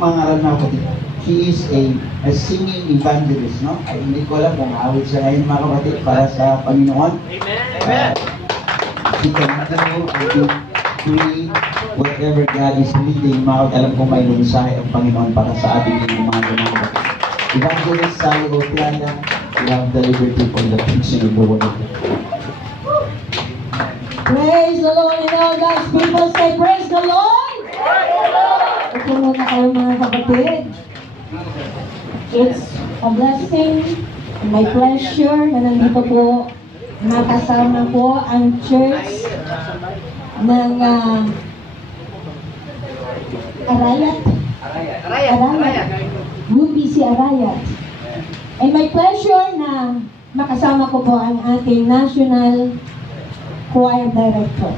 mangaral na kapatid. She is a singing evangelist, no? Ay, hindi ko alam kung awit siya ngayon mga kapatid para sa Panginoon. Amen. She can do whatever God is leading. Alam kong may mensahe ang Panginoon para sa ating mga ganang. Evangelist Sally Opiana, we have delivered people the preaching of the word. Praise the Lord, and all God's people say, praise the Lord! Ito muna kayo mga kapatid. It's a blessing and my pleasure na nandito po makasama po ang church ng Arayat. UBC Arayat. And my pleasure na makasama ko po ang ating National Choir Director.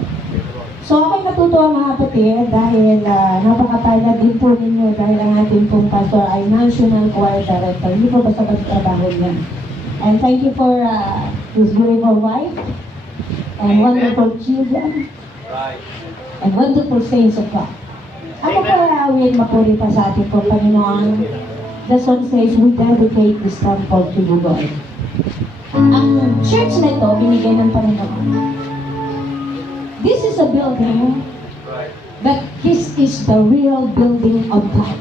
So ako'y natutuwa mga kapatid dahil napakapalad din po ninyo dahil ang ating pong pastor ay National Choir Director. Hindi po basta trabaho niya. And thank you for his beautiful wife and wonderful children and wonderful saints of God. Ako po awit mapuri pa sa ating po Panginoon. The song says, we dedicate this temple to you, God. Ang church na ito, binigay ng Panginoon. This is a building, but this is the real building of God.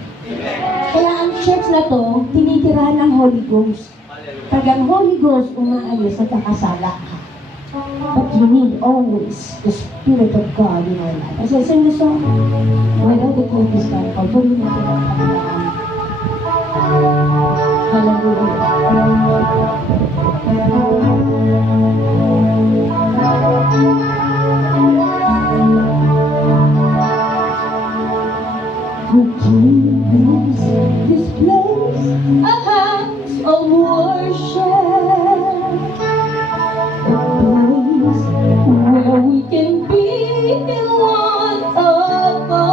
Kaya ang church na to, tinitirahan ng Holy Ghost. Pag ang Holy Ghost umaalis at nakasala ka. But you need always the Spirit of God in our life. As I sing the song, when I declare this temple, puri natin ang Panginoon. This place a house of worship, a place where we can be in one accord.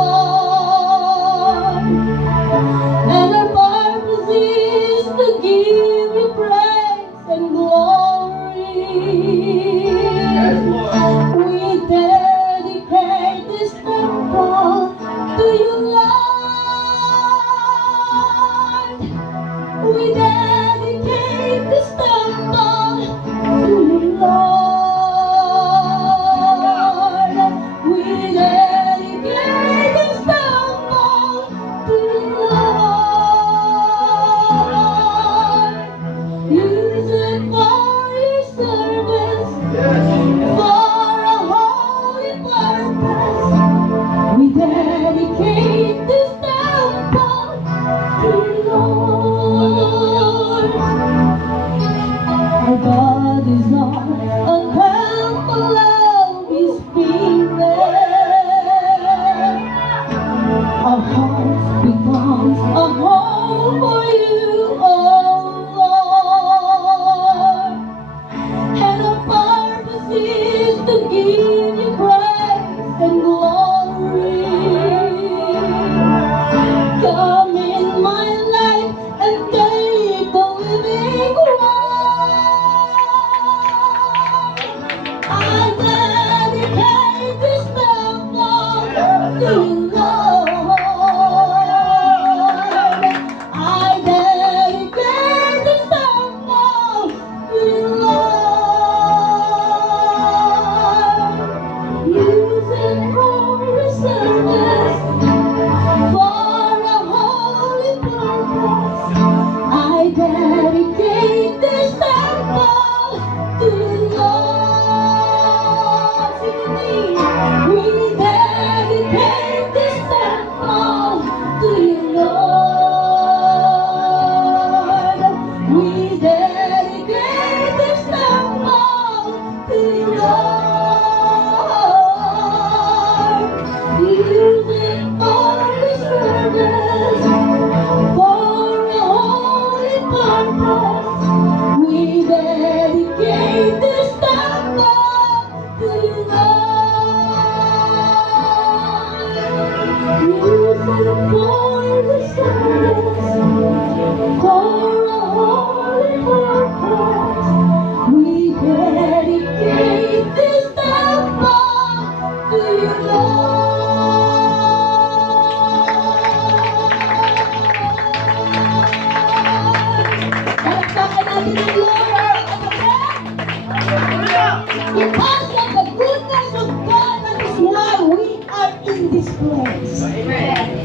in this place.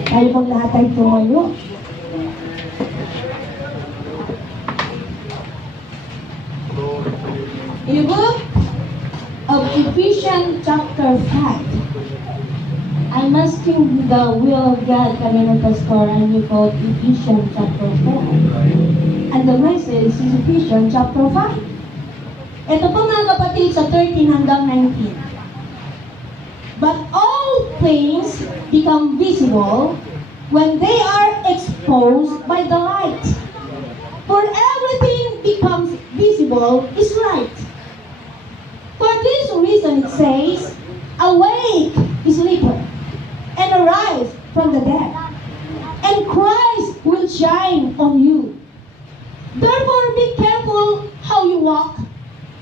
Tayo pong lahat ay tumayo. In the book of Ephesians chapter 5, I'm asking the will of God kanina pastor, and you quote Ephesians chapter 4. And the message is Ephesians chapter 5. Ito po mga kapatid sa 13 hanggang 19. But all things become visible when they are exposed by the light. For everything becomes visible is light. For this reason it says, awake, sleeper, and arise from the dead, and Christ will shine on you. Therefore be careful how you walk,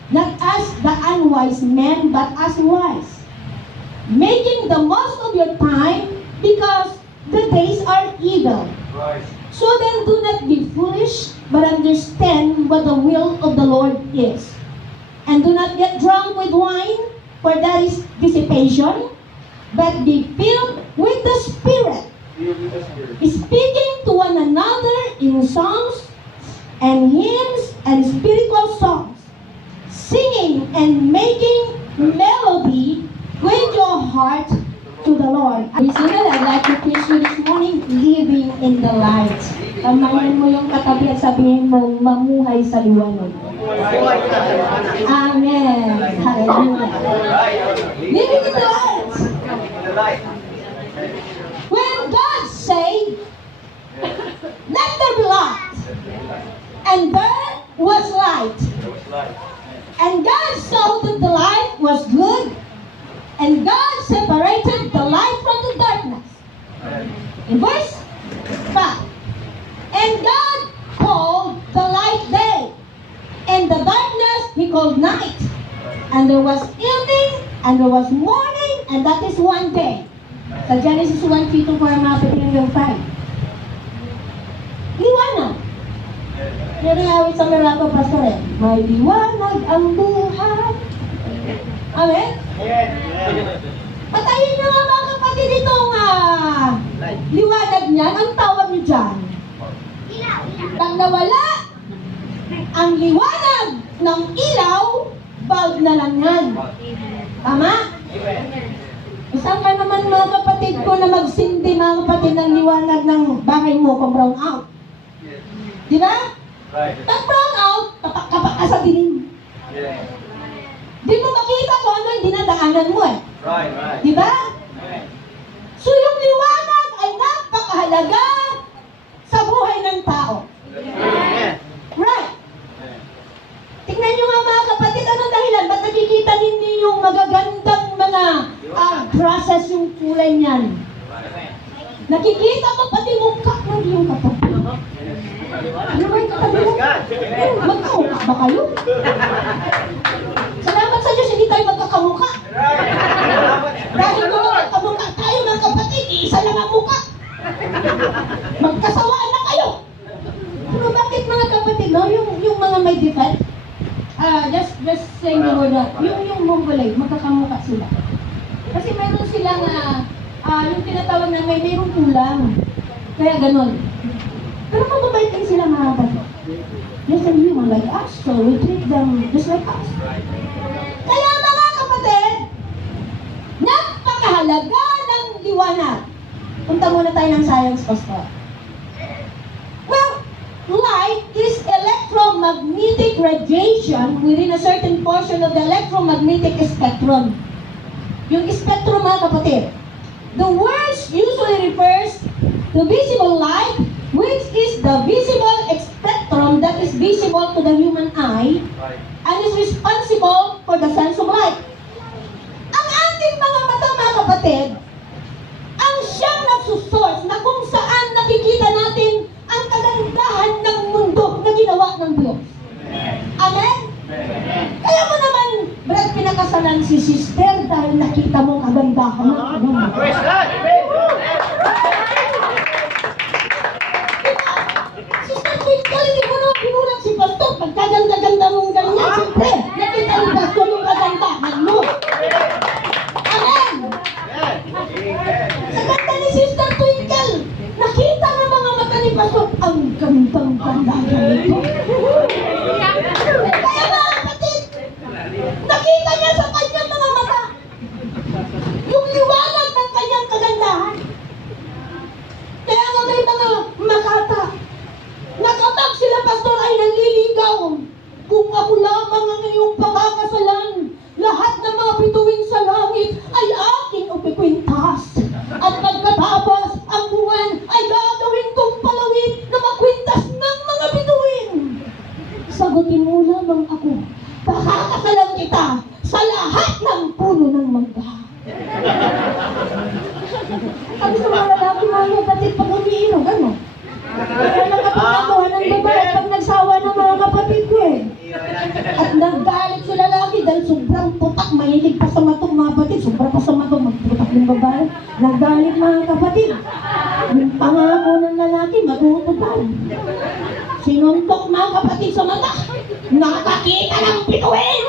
not as the unwise men, but as wise, making the most of your time, because the days are evil. Right. So then do not be foolish, but understand what the will of the Lord is. And do not get drunk with wine, for that is dissipation, but be filled with the Spirit, speaking to one another in songs and hymns and spiritual songs, singing and making melody with your heart to the Lord. Listener, I'd like to preach you this morning, living in the light. Tamayan mo yung katabi at sabihin mo, mamuhay sa liwanag. Amen. Hallelujah. Living in the light. When God said, let there be light, and there was light. And God saw that the light was good, and God separated the light from the darkness. In verse 5, and God called the light day, and the darkness He called night. And there was evening, and there was morning, and that is one day. Sa Genesis 1:2 para mapitin yung 5. Liwanag. Yan ang awit sa Miracle Pastor eh. May liwanag ang buhay. Amen? Patayin nyo nga mga kapatid itong liwanag niyan. Ang tawag nyo dyan. Pag nawala ang liwanag ng ilaw, bulb na lang yan. Tama? Isang ka naman mga kapatid ko na magsindi mga kapatid ng liwanag ng bahay mo kung brown out. Di ba? Pag brown out, kapak ka sa dilim. Di mo makita kung ano yung dinadaanan mo eh. Di ba? So yung liwanag ay napakahalaga sa buhay ng tao. Right? Tingnan nyo nga mga kapatid, anong dahilan? Ba't nakikita ninyo yung magagandang mga process yung kulay niyan? Nakikita ko pati mukha ng iyong katabi. Ano ba yung katabi mo? Magkamukha ba kayo? Salamat sa Diyos, hindi tayo magkakamukha. Dahil kung magkakamukha tayo mga kapatid, isa lang ang mukha. Magkasawaan na kayo. Pero bakit mga kapatid, no? Yung mga may defect, just saying the word, yung Mongolay, magkakamukha sila. Kasi mayroon silang, yung tinatawag na mayroong kulang. Kaya ganun. Pero mababait din sila mga kapatid. They're human like us, so we treat them just like us. Kaya mga kapatid, napakahalaga ng liwanag. Punta muna tayo ng science, Pastor. Well, light is electromagnetic radiation within a certain portion of the electromagnetic spectrum. Yung spectrum mga kapatid. The word usually refers to visible light, which is the visible spectrum that is visible to the human eye and is responsible for the sense of light. Ang ating mga mata mga kapatid, ang siyang nagsusource na kung saan nakikita natin ang kagandahan ng mundo na ginawa ng Diyos. Amen? Kaya mo naman, Brad, pinakasalan si sister dahil nakita mo ang kagandahan ng mundo. Sister, hindi mo naman pinulat si Pastor. Pagkaganda-ganda mong ganyan, siyempre, nakita ni Pastor yung kagandahan mo. Amen? Pastor, ang gandang-ganda nito. Kaya mga kapatid, nakita niya sa kanyang mga mata yung liwanag ng kanyang kagandahan. Kaya nga may mga makata na kapag sila pastor ay nanliligaw, kung ako lamang ang iyong pagkakasalan, lahat ng mga bituin sa langit ay aking upikwintas. At pagkatapos, ang buwan ay gagawin kong palawit na makwintas ng mga bituin. Sagutin mo lamang ako, pakakasalan kita sa lahat ng puno ng mangga. Sabi sa mga lalaki, mga kapatid, pag umiinom, ano? Kaya nakapagawa ng babae pag nagsawa ng mga kapatid ko eh. At naggalit sila lalaki dahil sobrang putak, mahilig pa sa matong mga kapatid, sobrang pa sa matong, magputak ng babae. Naggalit mga kapatid. Yung pangako ng lalaki, matutupad. Sinuntok mga kapatid sa mata, nakakita ng bituin.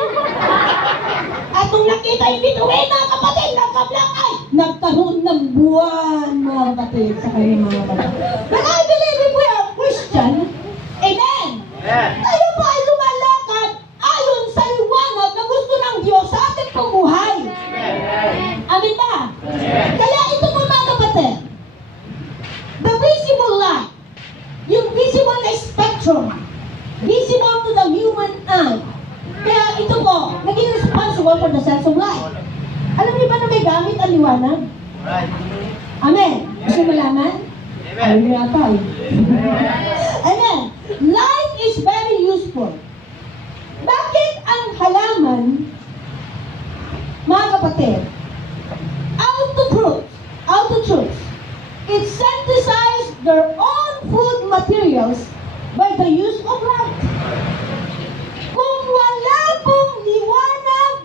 At nung nakita yung bituin mga kapatid, nagka-black eye, nagkaroon ng buwan mga kapatid sa kanyang mga kapatid. But I believe if we are Christian, amen, tayo po ay lumalakad ayon sa liwanag na gusto ng Diyos sa ating pambuhay. Amen ba? Kaya ito po mga kapatid, the visible light, yung visible na spectrum, visible to the human eye. Kaya ito po, naging responsible for the sense of light. Alam niyo ba na may gamit ang liwanag? Amen. Gusto mo malaman? Alam niyo yata eh. Amen. Light is very useful. Bakit ang halaman, mga kapatid, autotrophs, it synthesize their own food materials by the use of light. Kung wala pong liwanag,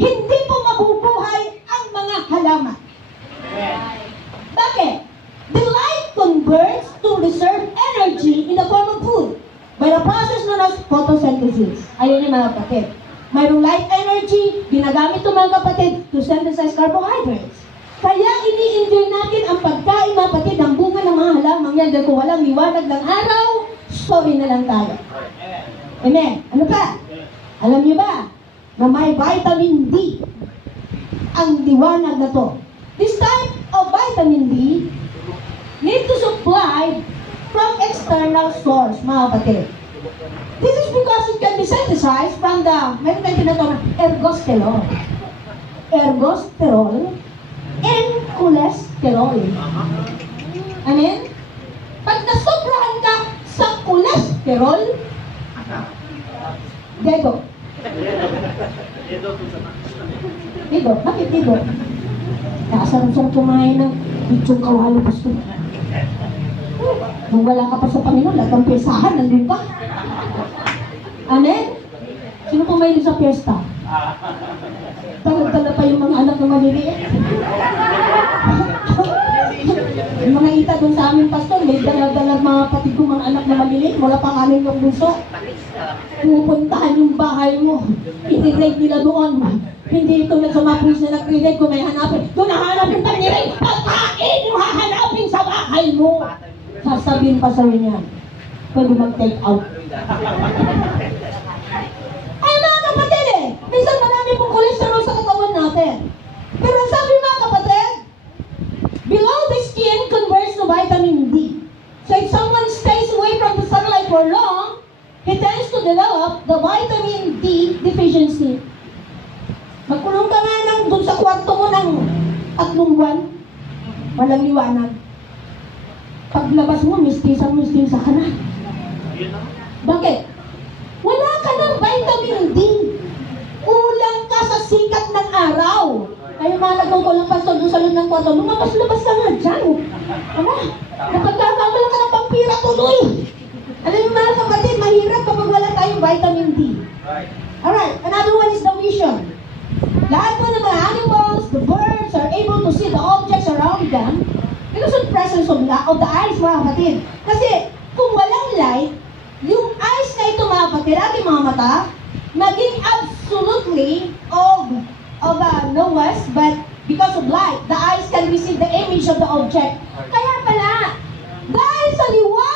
hindi po mabubuhay ang mga halaman. Bakit? The light converts to reserve energy in the form of food by the process known as photosynthesis. Ayun yung mga kapatid. Mayroong light energy, ginagamit ng mga kapatid to synthesize carbohydrates. Kaya ini-enjoy natin ang pagkain mga kapatid, ang bunga ng mga halamang yan dahil kung walang liwanag ng araw, sorry na lang tayo. Amen. Ano pa? Alam niyo ba na may vitamin D ang liwanag na to? This type of vitamin D need to supply from external source, mga kapatid. This is because it can be synthesized from the, meron tayong tinatawag, ergosterol. Ergosterol and cholesterol. Amen? Pag nasobrahan ka sa cholesterol, Diego. Diego, bakit Diego? Nakasarap-sarap kumain ng lechong kawalo gusto. Nung wala ka pa sa Panginoon, lahat ng piyesahan, nandun ka. Amen? Sino po mahilig sa piyesta? Talag-tala pa yung mga anak na maliliit. Yung mga ita doon sa aming pastor, may dalag-dalag mga patid ko mga anak na maliliit, wala pang aming yung bunso. Pupuntahan yung bahay mo, i-rate nila doon. Hindi ito na sa mga pulis na nag-rate kung may hanapin. Doon nahanapin tayo nila, pagkain yung hahanapin sa bahay mo. Sasabihin pa sa niya, pwede mag-take out. Ay mga kapatid eh, minsan marami pong cholesterol sa katawan natin. Pero sabi mga kapatid, below the skin converts to vitamin D. So if someone stays away from the sunlight for long, he tends to develop the vitamin D deficiency. Magkulong ka nga ng dun sa kwarto mo ng 3 buwan, walang liwanag. Paglabas mo, mistisa ka na. Bakit? Wala ka ng vitamin D. Kulang ka sa sikat ng araw. Ay, mga nagkukulang pastor doon sa loob ng kwarto, lumabas-labas ka nga dyan. Ano? Napagkakawala ka ng pampira tuloy. Alam mo mga kapatid, mahirap kapag wala tayong vitamin D. Alright, another one is the vision. Lahat po ng mga animals, the birds, are able to see the objects around them because of the presence of the eyes, mga kapatid. Kasi kung walang light, yung eyes na ito, mga kapatid, ating mga mata, maging absolutely nowise, but because of light, the eyes can receive the image of the object. Kaya pala, dahil sa liwanag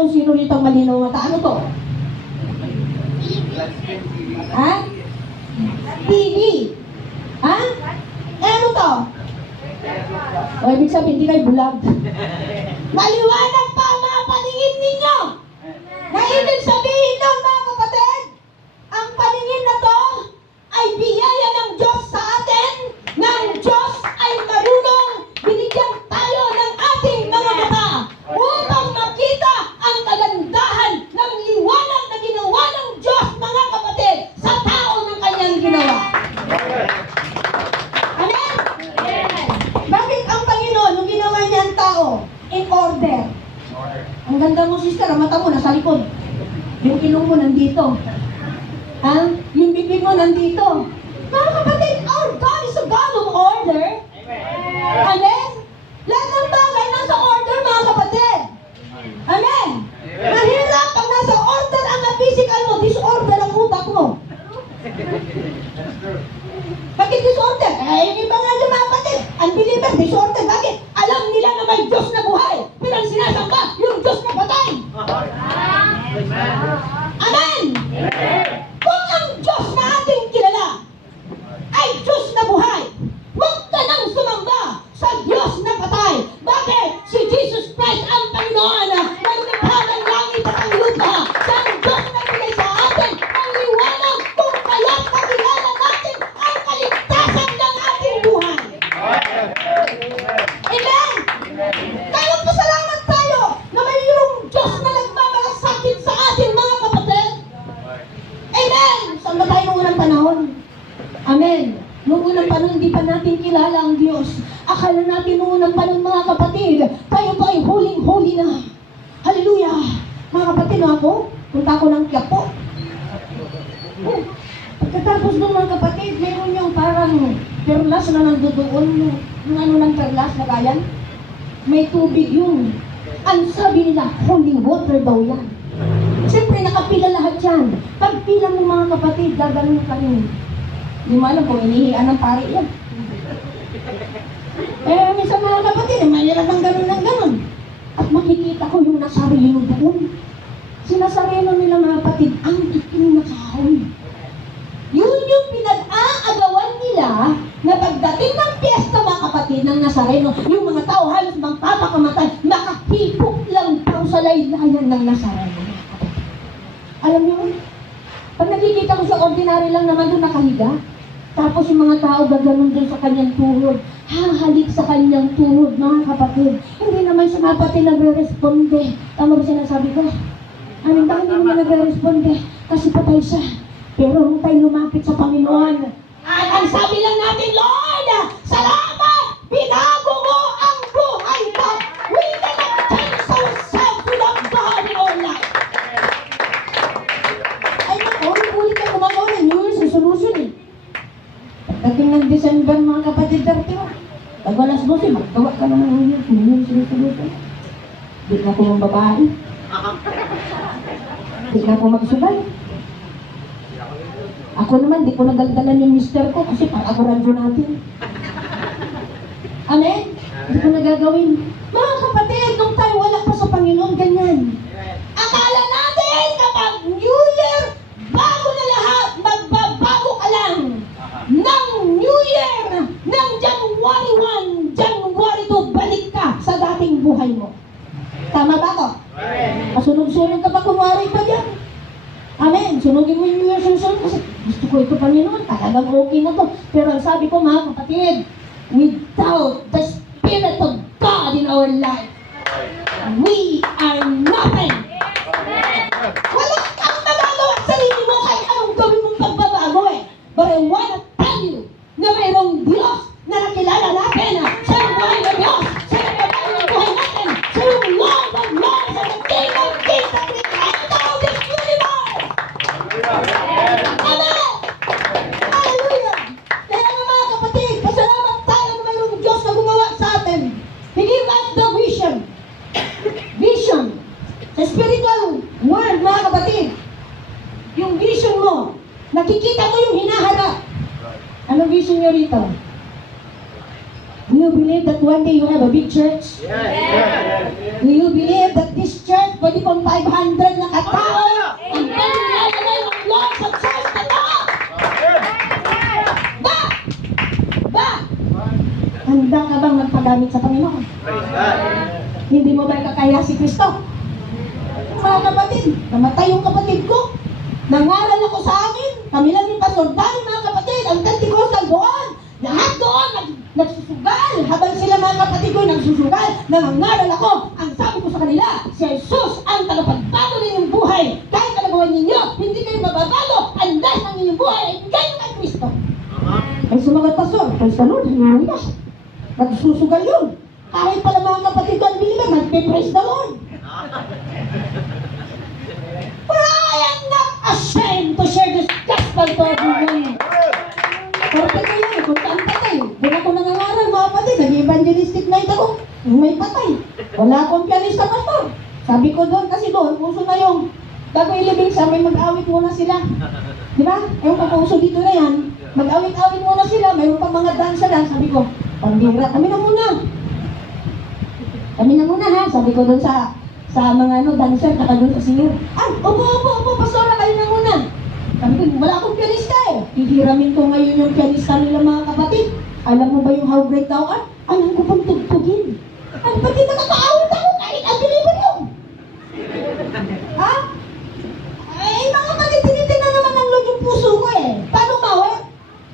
kung sino nito ang malinaw mata. Ano to? Ha? TV. Ha? Eh, ano to? O, ibig sabihin, hindi kayo bulag. Maliwanag pa ang mga paningin ninyo. Na ibig sabihin ng mga kapatid, ang paningin na to ay biyaya ng Diyos sa atin, ng Diyos ay marunong binigyan tayo ng ating mga mata upang makita ang kagandahan ng liwanag na ginawa ng Diyos, mga kapatid, sa tao ng kanyang ginawa. Amen? Bakit ang Panginoon, nung ginawa niya ang tao, in order? Ang ganda mo, sister, ang mata mo nasa likod. Yung ilong mo nandito. Ha? Yung bibig mo nandito. Mga kapatid, our God is a God of order. Amen? Lahat ng bagay nasa order, mga kapatid. Amen? Mahirap pag nasa order ang physical mo, disorder ang utak mo. Bakit disorder? Yung iba nga dyan, mga kapatid, unbeliever, disorder. Bakit? Alam nila na may Diyos na buhay. Pero ang sinasamba, yung Diyos na patay. Amen? Kung ang Diyos na ating kilala ay Diyos na buhay, huwag ka nang sumamba sa Diyos na patay. Bakit? Si Jesus Christ ang Panginoon na lumikha ng langit at ang lupa. Siya ang Diyos na bigay sa atin ang liwanag kung kaya't kakilala natin ang kaligtasan ng ating buhay. Amen? Kaya pasalamat tayo na mayroong Diyos na nagmamalasakit sa atin, mga kapatid. Amen! Saan ba tayo noong unang panahon? Amen! Noong unang panahon, hindi pa natin kilala ang Diyos. Akala natin noong unang panahon, mga kapatid, tayo pa ay huling-huli na. Hallelujah! Mga kapatid, no, ako, punta ko ng Quiapo. Oh, pagkatapos nung mga kapatid, mayroon yung parang perlas na nandoon, yung ano ng perlas na kayan. May tubig yun. Ang sabi nila, holy water daw yan. Siyempre, nakapila lahat yan. Pag pila mo, mga kapatid, gagano'n ka rin. Hindi mo alam kung inihian ng pari yan. Eh, minsan mga kapatid, mahirap ng gano'n. At makikita ko yung nasarino doon. Sinasarino nila, mga kapatid, ang itim na kahoy. Yun yung pinag-aagawan nila na pagdating ng piyesta, mga kapatid, ng Nazareno, yung mga tao halos magpapakamatay, makahipok lang daw sa laylayan ng Nazareno. Alam niyo, pag nakikita ko sa ordinary lang naman doon nakahiga, tapos yung mga tao gaganon doon sa kanyang tuhod, hahalik sa kanyang tuhod, mga kapatid. Hindi naman siya, mga kapatid, nagre-responde. Tama ba sinasabi ko? Ano ba, hindi naman nagre-responde? Kasi patay siya. Pero nung tayo lumapit sa Panginoon, at ang sabi lang natin, Lord, salamat! Binago mo ang buhay ko! We cannot change ourselves to love God in our life. Ay, ulit-ulit ang gumagawa ng New Year's resolution eh. Pagdating ng December, mga kapatid, 31, pag-alas 12, maggawa ka naman ng New Year's resolution. Di na ako ng babae. Di na ako magsubay. Ako naman, di ko nagaldalan yung mister ko kasi ako radyo natin. Amen? Di ko nagagawin. Mga kapatid, nung tayo wala pa sa Panginoon, ganyan. Akala natin kapag New Year, bago na lahat, magbabago ka lang. Ng New Year, ng January 1, January 2, balik ka sa dating buhay mo. Tama ba ako? Masunog-sunog ka pa, kunwari pa dyan. Amen. Sunugin mo yung New Year's resolution kasi gusto ko ito, Panginoon. Talagang okay na to. Pero ang sabi ko, mga kapatid, without the Spirit of God in our life, we are nothing. Wala kang magagawa sa sarili mo kahit anong gawin mong pagbabago eh. But I wanna tell you na mayroong Diyos na nakilala natin. Siya ang buhay ng Diyos. Siya ang buhay ng buhay natin. Siya ang Lord of Lords and the King of Kings and the Creator of this universe. Amen! Hallelujah! Kaya nga, mga kapatid, pasalamat tayo na mayroong Diyos na gumawa sa atin. He gave us the vision. Vision. Sa spiritual world, mga kapatid. Yung vision mo, nakikita mo yung hinaharap. Ano vision nyo rito? Do you believe that one day you have a big church? Yes. Do you believe that this church pwede pong 500 na katao. Ang paglalagay ng Lord sa church na to. Ba? Handa ka bang magpagamit sa Panginoon? Hindi mo ba kakaya si Kristo? Mga kapatid, namatay yung kapatid ko. Nangaral ako sa amin. Kami lang yung pastor. Dahil mga kapatid, ang Pentecostal doon. Lahat doon nagsusugal. Habang sila mga kapatid ko nagsusugal, nangangaral ako. Ang sabi ko sa kanila, si Jesus ang tagapagbago ng inyong buhay. Kahit kalagawan ninyo, hindi kayo mababago. Unless ang inyong buhay ay bigay mo kay Kristo. Ay sumagot pastor, praise the Lord, hallelujah. Nagsusugal yun. Kahit pala mga kapatid ko ang biliban, nagpe-praise the Lord. But I am not ashamed to share this gospel to everyone. Porque ko yun, kung saan patay. Doon ako nangangaral mga kapatid, nag-evangelistic night ako. May patay. Wala akong pianista pastor. Sabi ko doon, kasi doon, puso na yung bago ilibing sa may mag-awit muna sila. Di ba? Yung papuso dito na yan, mag-awit-awit muna sila, mayroon pa mga dansa lang. Sabi ko, pambira, kami na muna. Kami na muna ha, sabi ko doon sa mga dancer, kaka doon sa singer. Ay, opo, pastora, kayo na muna. Sabi ko, wala akong pianista eh. Hihiramin ko ngayon yung pianista nila mga kapatid. Alam mo ba yung how great thou art? Alam ko pang tugtugin. Ang pati nakakaawit ako kahit ang deliver yun. Ha? Ay, mga kapatid, tinitingnan naman ng Lord yung puso ko eh. Paano mawet?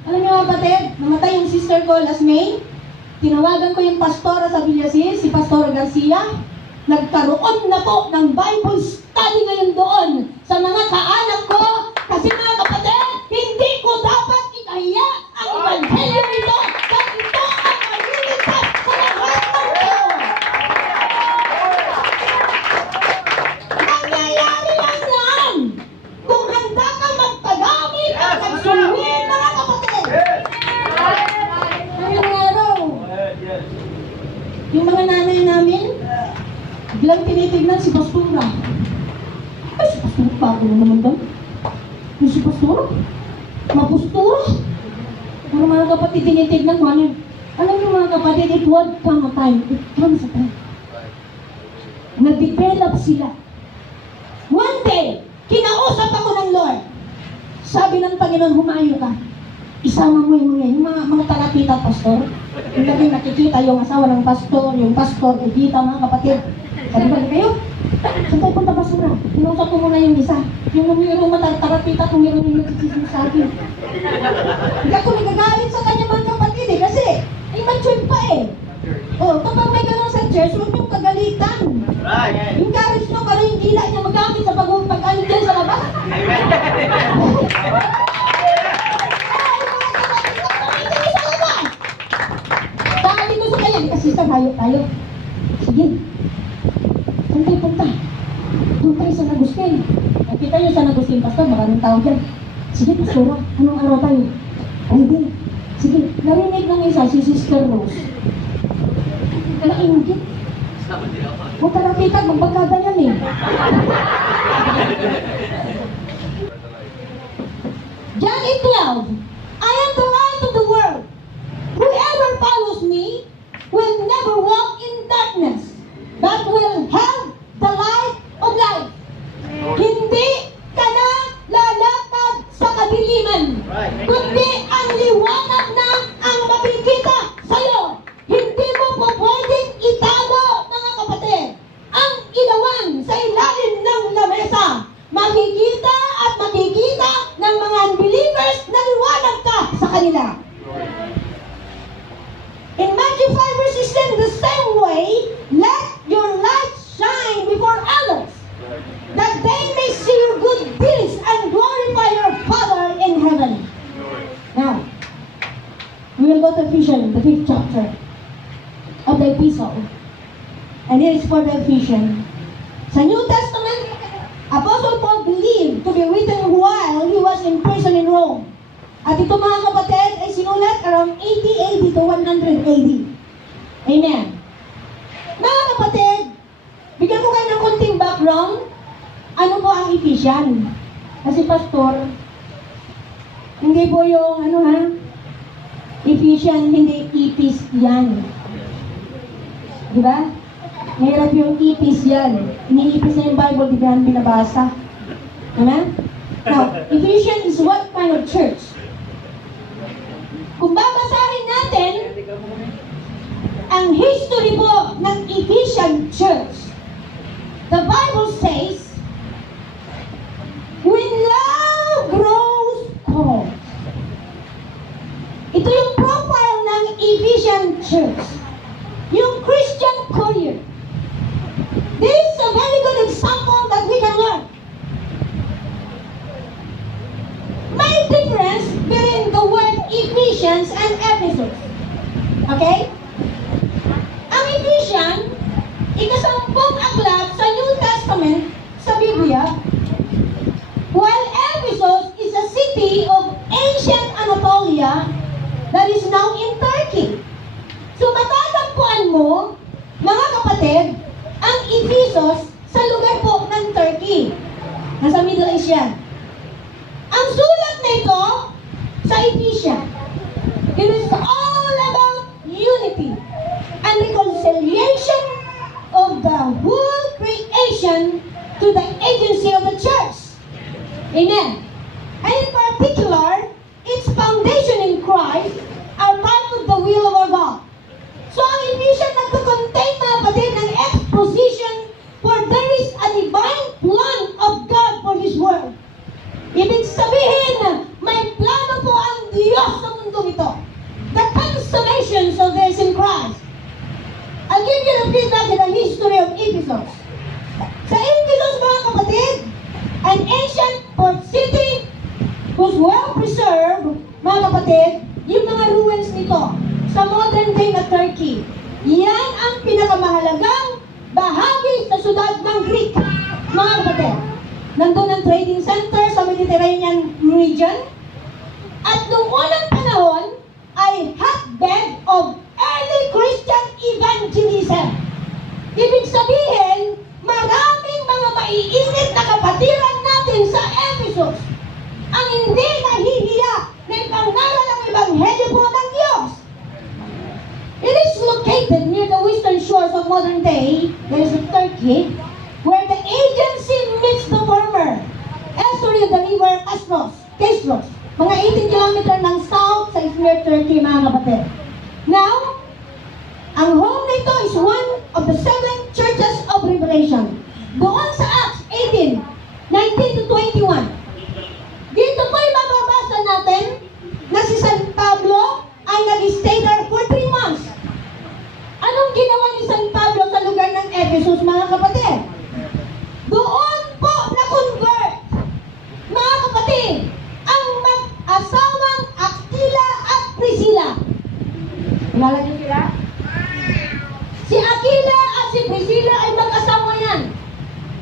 Alam niyo mga kapatid, namatay yung sister ko last May. Tinawagan ko yung pastora sa Villasis, si Pastor Garcia. Nagkaroon na po ng Bible study ngayon doon sa mga kaanak ko. Kasi mga kapatid, hindi ko dapat ikahiya ang Ebanghelyo nito. Kasi ito ang magliligtas sa lahat ng tao. Nangyayari lang yan kung handa kang magpagamit at magsunwin, mga kapatid. Ngayong araw, yung mga nanay namin, biglang tinitignan si Pastora. Ay, si Pastora, bago na naman doon. Yung si Pastora, mapustura. Pero mga kapatid, tinitignan ko ano yun. Alam niyo mga kapatid, it won't come a time. It comes a time. Na-develop sila. One day, kinausap ako ng Lord. Sabi ng Panginoon, humayo ka. Isama mo yung mga talapita, pastor. Yung lagi nakikita yung asawa ng pastor, yung pastor, ikita mga kapatid. Sabi ba kayo? Saan tayo punta basura? Tinusap ko muna yung isa. Yung mayroong matarapita kung mayroong yung nagsisisi sa akin. Hindi ako nagagalit sa kanya mga kapatid eh. Kasi, immature pa eh. Oh, kapag may gano'n sa church, huwag niyong kagalitan. Encourage nyo para yung dila niya magamit sa pag-ano dyan sa labas. Sabi ko sa kanya, kasi sa tayo. Sige. Saan tayo punta? Doon tayo sa Agustin. Nakita niyo sa Agustin, pastor, maraming tao dyan. Sige, pastora, anong araw tayo? Pwede. Sige, narinig ng isa, si Sister Rose. Nainggit. Kung nakita, magpagkada yan eh. John 8:12, I am the light of the world. Whoever follows me will never walk in darkness, but will have the light of life. Hindi ka na lalakad sa kadiliman, kundi ang liwanag na ang makikita sa'yo. Hindi mo po pwedeng itago, mga kapatid. Ang ilawan sa ilalim ng lamesa, makikita at makikita ng mga unbelievers na liwanag ka sa kanila. In Matthew 5 verse 16, the same way, let your light shine before others, that they may see your good deeds and glorify your Father in heaven. Now, we will go to Ephesians, the 5th chapter of the epistle. And here is for the Ephesians. Sa New Testament, Apostle Paul believed to be written while he was in prison in Rome. At ito mga kapatid ay sinulat around 80 AD to 100 AD. Amen. Mga kapatid, bigyan ko kayo ng konting background. Ano po ang Ephesians? Kasi pastor, hindi po yung Ephesians, hindi Epis yan. Diba? Mahirap yung ipis yan. Iniipis na yung Bible, di ba binabasa? Amen? Now, Ephesians is what kind of church? Kung babasahin natin ang history po ng Ephesian church, the Bible says, when love grows cold. Ito yung profile ng Ephesian church. Yung Christian Courier. This is a very good example that we can learn. May difference between the word Ephesians and Ephesus. Okay? Ang Ephesian, ikasampung aklat sa New Testament sa Biblia, while Ephesus is a city of ancient Anatolia that is now in Turkey. So matatagpuan mo, mga kapatid, ang Ephesus sa lugar po ng Turkey. Nasa Middle East yan. Ang sulat nito sa Ephesians, it is all about unity and reconciliation of the whole creation to the agency of the church. Amen. And in particular, its foundation in Christ are part of the will of our God. So ang Ephesians nagko-contain mga kapatid ng exposition for there is a divine plan of God for His world. Ibig sabihin, may plano po ang Diyos sa mundo ito. The consummation of this in Christ. I'll give you the feedback in the history of Ephesus. Sa Ephesus mga kapatid, an ancient port city was well preserved, mga kapatid, yung mga ruins nito sa modern day na Turkey. Yan ang pinakamahalagang bahagi sa syudad ng Greek, mga kapatid. Nandun ang trading center sa Mediterranean region. At noong unang panahon ay hotbed of early Christian evangelism. Ibig sabihin, maraming mga maiinit na kapatiran natin sa Ephesus ang hindi nahihiya na ipangaral ang Ebanghelyo po ng Diyos. It is located near the western shores of modern day, that is in Turkey, where the agency meets the former estuary of the river Kastros, mga 18 kilometer ng south sa Izmir, Turkey, mga kapatid. Now, ang home nito is one of the 7 churches of Revelation. Doon sa Acts 18, 19 to 21. Dito po ay mababasa natin na si San Pablo ay nag-stay there for 3 months. Anong ginawa ni San Pablo sa lugar ng Ephesus, mga kapatid? Doon po na-convert, mga kapatid, ang mag-asawang Aquila at Priscilla. Kilala niyo sila? Si Aquila at si Priscilla ay mag-asawa yan.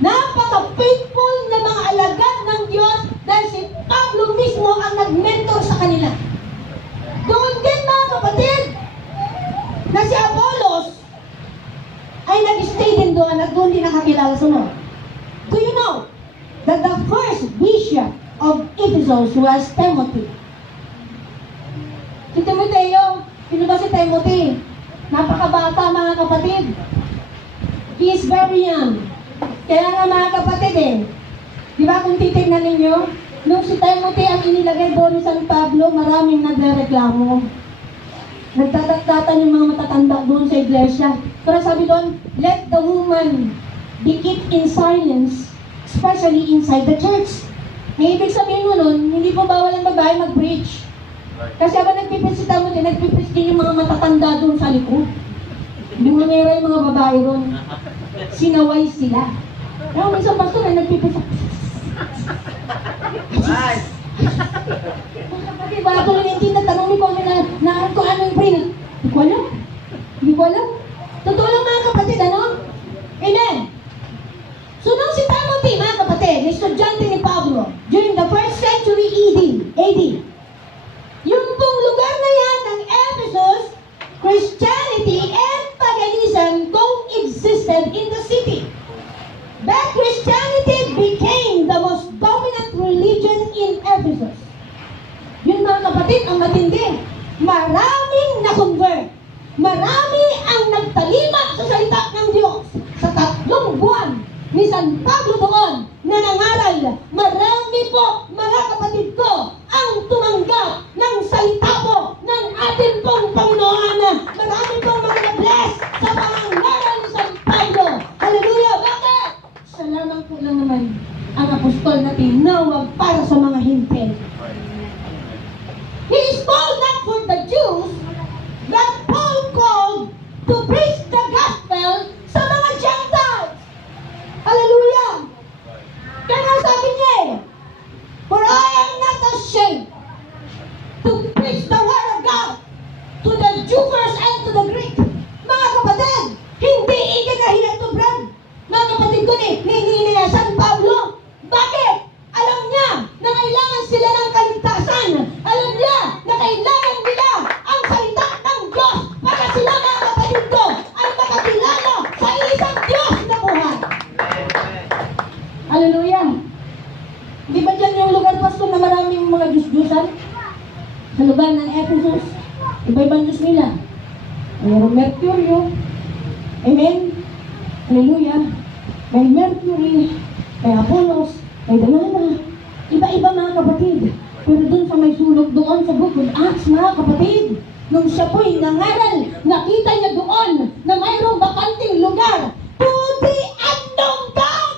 Napaka-faithful na mga alagad ng Diyos dahil si Pablo mismo ang nag-mentor sa kanila. Doon din, mga kapatid, na si Apollos ay nag-stay din doon at doon din nakakilala sunod. Do you know that the first bishop of Ephesus was Timothy? Si Timoteo, sino ba si Timothy? Napakabata, mga kapatid. He is very young. Kaya nga, mga kapatid, di ba kung titignan ninyo, nung si Timothy ang inilagay doon ni San Pablo, maraming nagrereklamo. Nagtatatatan yung mga matatanda doon sa iglesia. Pero sabi doon, let the woman be kept in silence, especially inside the church. Ang ibig sabihin mo nun, hindi po bawal ang babae mag-preach. Kasi habang nagpipreach si Timothy, nagpipreach din yung mga matatanda doon sa likod. Lumangira yung mga babae doon. Sinaway sila. Pero minsan pastor ay nagpipreach. Kapatid, wala ko lang yung tanong ni Kone na kung anong print. Hindi ko alam. Hindi ko alam. Totoo lang, mga kapatid, ano? Amen. So, nung si Timothy, mga kapatid, estudyante ni Pablo, during the 1st century AD, yung pong lugar na yan ng Ephesus, Christianity and paganism coexisted in the city. But Christianity became the most dominant religion in Ephesus. Yun, mga kapatid, ang matindi. Maraming na-convert. Marami ang nagtalima sa salita ng Diyos. buwan ni San Pablo doon na nangaral. Marami po, mga kapatid ko, ang tumanggap ng salita po ng ating pong Panginoon. Marami pong mga bless sa pangangaral ni San Pablo. Hallelujah! Bakit? Salamat po lang naman ang apostol na tinawag para sa mga hintil. He is called not for the Jews, but Paul called to preach the gospel sa mga Gentiles. Hallelujah! Kaya nga sabi niya eh, for I am not ashamed to preach the word of God to the Jew first and to the Greek. Mga kapatid, hindi ikakahiya to brand. Mga kapatid ko ni San Pablo. Bakit? Alam niya na kailangan sila ng kaligtasan. Alam niya na kailangan nila ang salita ng Diyos para sila, mga kapatid ko, ay makakilala sa isang Diyos na buhay. Hallelujah! Di ba dyan yung lugar, pastor, na maraming mga Diyos-Diyosan? Sa lugar ng Ephesus, iba-ibang Diyos nila. Mayroong Mercurio. Amen? Hallelujah! May Mercury, may Apollos, may Diana. Iba-iba, mga kapatid. Pero dun sa may sulok doon sa Book of Acts, mga kapatid, nung siya po'y nangaral, nakita niya doon na mayroong bakanting lugar to the unknown God.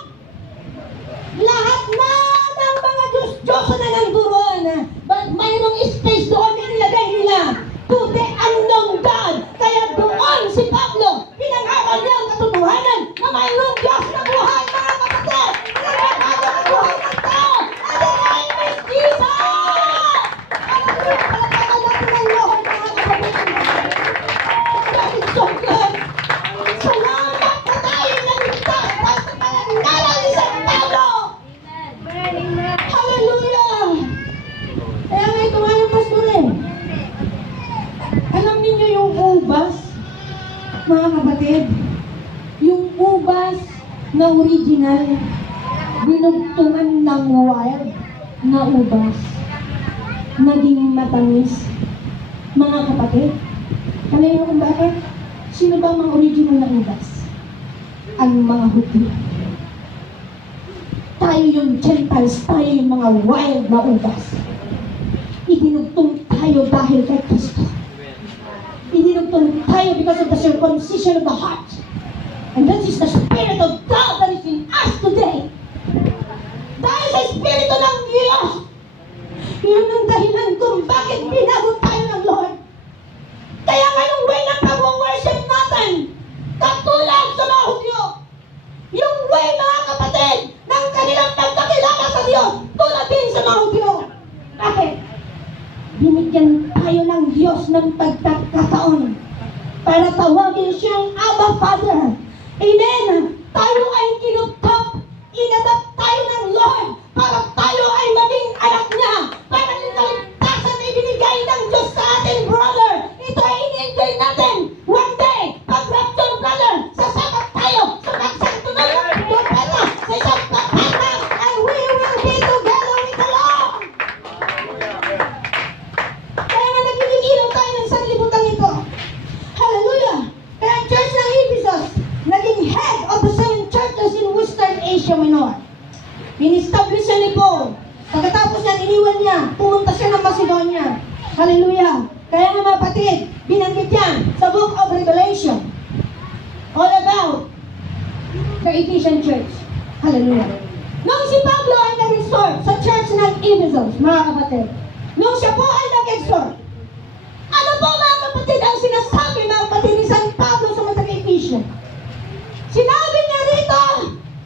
Lahat na ng mga Diyos-Diyos na nanduron, but mayroong space doon na nilagay nila to the unknown God. Kaya doon si Pablo, pinangaral niya ang katotohanan na mayroong Diyos na buhay, mga kapatid. Nagkakaroon ng buhay ng tao. And the name is Jesus! Alam niyo, palatakan natin ang Lord, mga kapatid. God is so good. Salamat na tayo naligtas dahil sa pangangaral ni San Pablo. Hallelujah! Kaya nga ito nga yung pastor eh. Alam niyo yung ubas, mga kapatid, yung ubas na original, binugtungan ng wild na ubas, naging matamis. Mga kapatid, alam niyo kung bakit? Sino ba ang mga original na ubas? Ang mga Hudyo. Tayo yung Gentiles, tayo yung mga wild na ubas. Idinugtong tayo dahil kay Kristo. Idinugtong tayo because of the circumcision of the heart. And that is the Spirit of God that is in us today. Dahil sa Espiritu ng Diyos, yun ang dahilan kung bakit binago tayo ng Lord. Kaya ngayong way ng pag-worship natin, katulad sa mga Hudyo, yung way, mga kapatid, ng kanilang pagkakilala sa Diyos, tulad din sa mga Hudyo. Bakit? Binigyan tayo ng Diyos ng pagkakataon para tawagin siyang Abba Father. Amen! Tayo ay kinuptop, inadap tayo ng Lord para tayo ay maging anak niya, para yung kaligtasan ay binigay ng Diyos sa ating brother. Ito ay in-enjoy natin. One day, pag-rapture, brother, sasabak tayo sa magsanto na propeta sa isang kapata, and we will be together with the Lord. Kaya nga nagiging ilaw tayo ng sanlibutan ito. Hallelujah! Kaya ang church ng Ephesus, naging head of the 7 churches in Western Asia Minor. In-establish siya ni Paul. Pagkatapos niya, iniwan niya. Pumunta siya ng Macedonia. Hallelujah! Kaya nga mga patid, binanggit yan sa Book of Revelation. All about the Ephesian church. Hallelujah! Nung si Pablo ay nag-exhort sa church ng Ephesus, mga kapatid, nung siya po ay nag-exhort, ano po, mga kapatid, ang sinasabi, mga kapatid, ni San Pablo sa mga Ephesian? Sinabi niya rito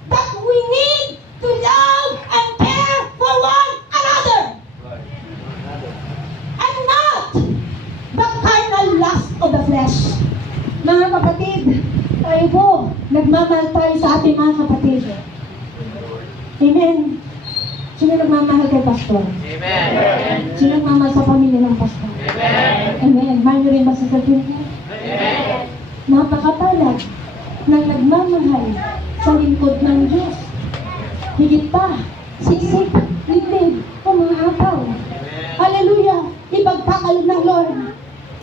that we need to love and care for one another. And not the carnal lust of the flesh. Mga kapatid, tayo po, nagmamahal tayo sa ating mga kapatid. Amen. Sino nagmamahal kay pastor? Amen. Sino nagmamahal sa pamilya ng pastor? Amen. Amen. Mahal niyo rin ba sa sabihin niya? Amen. Napakatalag ng nagmamahal sa lingkod ng Diyos. Higit pa, siksik, liblib, umahapaw. Hallelujah! Ipagkakalog ng Lord.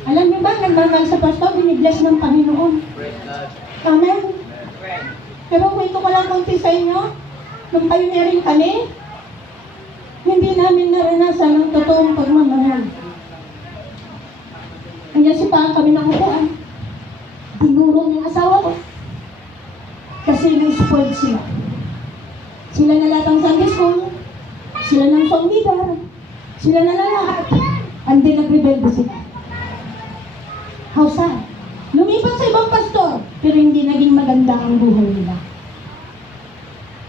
Alam niyo ba, nagmamahal sa pastor, binibless ng Panginoon. Praise God. Amen? Pero kwento ko lang konti sa inyo, nung pioneering kami, hindi namin naranasan ang totoong pagmamahal. Kanya sipahan kami ng upuan. Dinuro ng asawa ko. Kasi na-spoiled sila. Sila na lahat ang Sunday school, sila ng song leader, sila na lahat. And then nag-rebelde sila. How sad. Lumipat sa ibang pastor, pero hindi naging maganda ang buhay nila.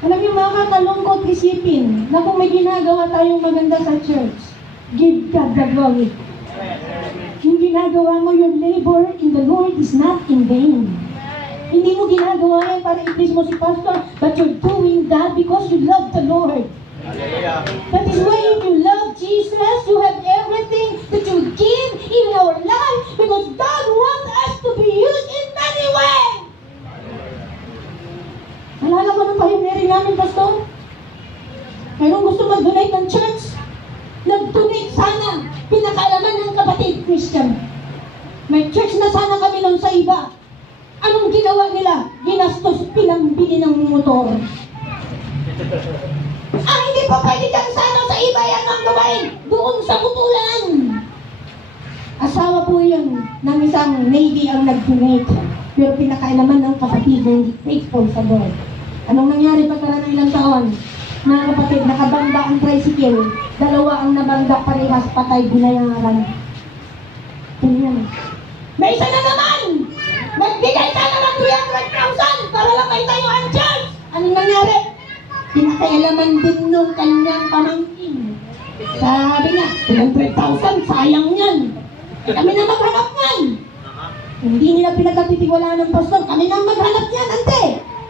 Alam niyo, makakalungkot isipin na kung may ginagawa tayong maganda sa church, give God the glory. Yung ginagawa mo, your labor in the Lord is not in vain. Hindi mo ginagawa yan para i-please mo si pastor, but you're doing that because you love the Lord. That is why if you love Jesus, you have everything that you give in our life because God wants us to be used in many ways. Alala ko ng pioneering namin, pastor. Mayroong gusto mag-donate ng church. Nag-donate sana. Pinakaalaman ng kapatid Christian. May church na sana kami nun sa iba. Anong ginawa nila? Ginastos, pinambili ng motor. Hindi po pwede dyan sana sa iba yan ang gawain. Doon sa kutulan. Asawa po yun ng isang lady ang nag-donate. Pero pinakailaman ng kapatid na hindi faithful sa Lord. Anong nangyari pagkaraan ng ilang taon? Mga kapatid, nakabangga ang tricycle. Dalawa ang nabangga, parehas patay, binayaran. Ganyan. May isa na naman! Nagbigay sana ng 300,000 para lang may tayo ang church! Anong nangyari? Pinakailaman din nung kanyang pamangkin. Sabi niya, 300,000, sayang yan. Kami na maghanap yan. Hindi nila pinagkatitiwalaan ng pastor. Kami na maghanap yan, ante.